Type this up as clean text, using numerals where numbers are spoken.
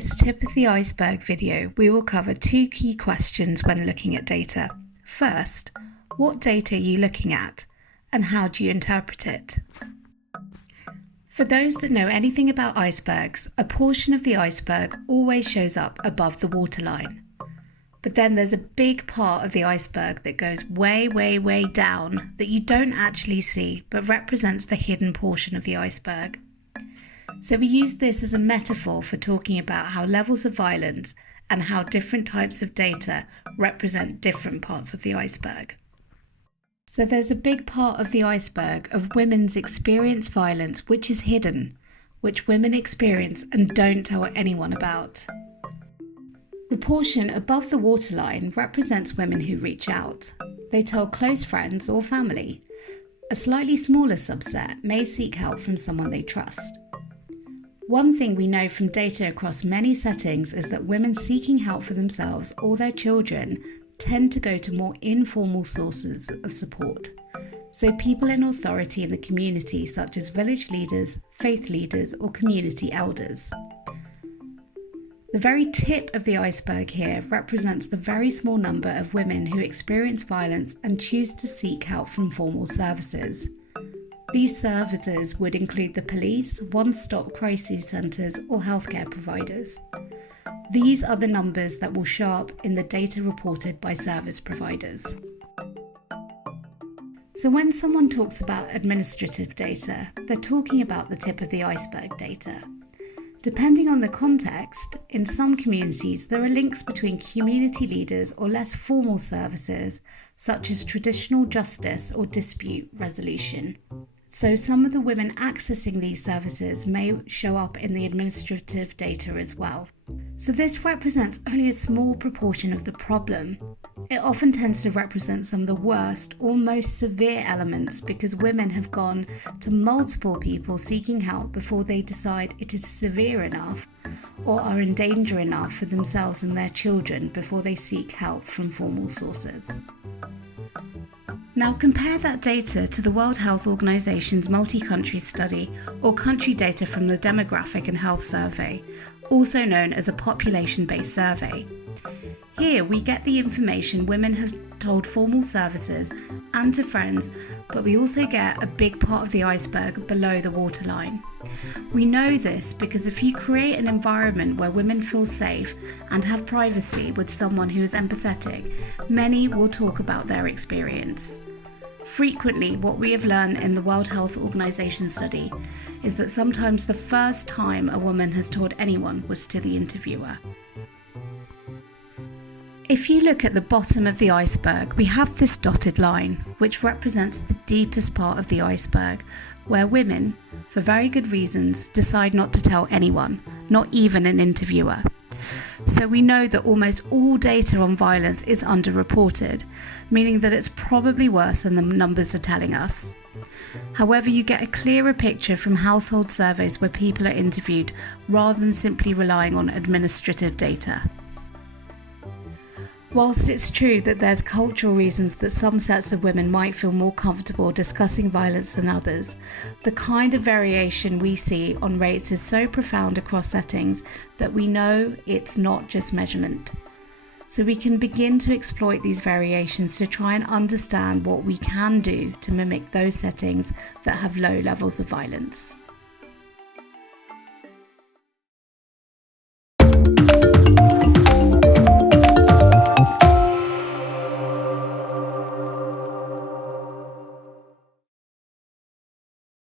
this tip of the iceberg video, we will cover two key questions when looking at data. First, what data are you looking at and how do you interpret it? For those that know anything about icebergs, a portion of the iceberg always shows up above the waterline. But then there's a big part of the iceberg that goes way, way, way down that you don't actually see but represents the hidden portion of the iceberg. So we use this as a metaphor for talking about how levels of violence and how different types of data represent different parts of the iceberg. So there's a big part of the iceberg of women's experienced violence which is hidden, which women experience and don't tell anyone about. The portion above the waterline represents women who reach out. They tell close friends or family. A slightly smaller subset may seek help from someone they trust. One thing we know from data across many settings is that women seeking help for themselves or their children tend to go to more informal sources of support. So people in authority in the community, such as village leaders, faith leaders, or community elders. The very tip of the iceberg here represents the very small number of women who experience violence and choose to seek help from formal services. These services would include the police, one-stop crisis centres or healthcare providers. These are the numbers that will show up in the data reported by service providers. So when someone talks about administrative data, they're talking about the tip of the iceberg data. Depending on the context, in some communities there are links between community leaders or less formal services, such as traditional justice or dispute resolution. So some of the women accessing these services may show up in the administrative data as well. So this represents only a small proportion of the problem. It often tends to represent some of the worst or most severe elements because women have gone to multiple people seeking help before they decide it is severe enough or are in danger enough for themselves and their children before they seek help from formal sources. Now compare that data to the World Health Organization's multi-country study or country data from the Demographic and Health Survey, also known as a population-based survey. Here we get the information women have told formal services and to friends, but we also get a big part of the iceberg below the waterline. We know this because if you create an environment where women feel safe and have privacy with someone who is empathetic, many will talk about their experience. Frequently, what we have learned in the World Health Organization study is that sometimes the first time a woman has told anyone was to the interviewer. If you look at the bottom of the iceberg, we have this dotted line, which represents the deepest part of the iceberg, where women, for very good reasons, decide not to tell anyone, not even an interviewer. So we know that almost all data on violence is underreported, meaning that it's probably worse than the numbers are telling us. However, you get a clearer picture from household surveys where people are interviewed rather than simply relying on administrative data. Whilst it's true that there's cultural reasons that some sets of women might feel more comfortable discussing violence than others, the kind of variation we see on rates is so profound across settings that we know it's not just measurement. So we can begin to exploit these variations to try and understand what we can do to mimic those settings that have low levels of violence.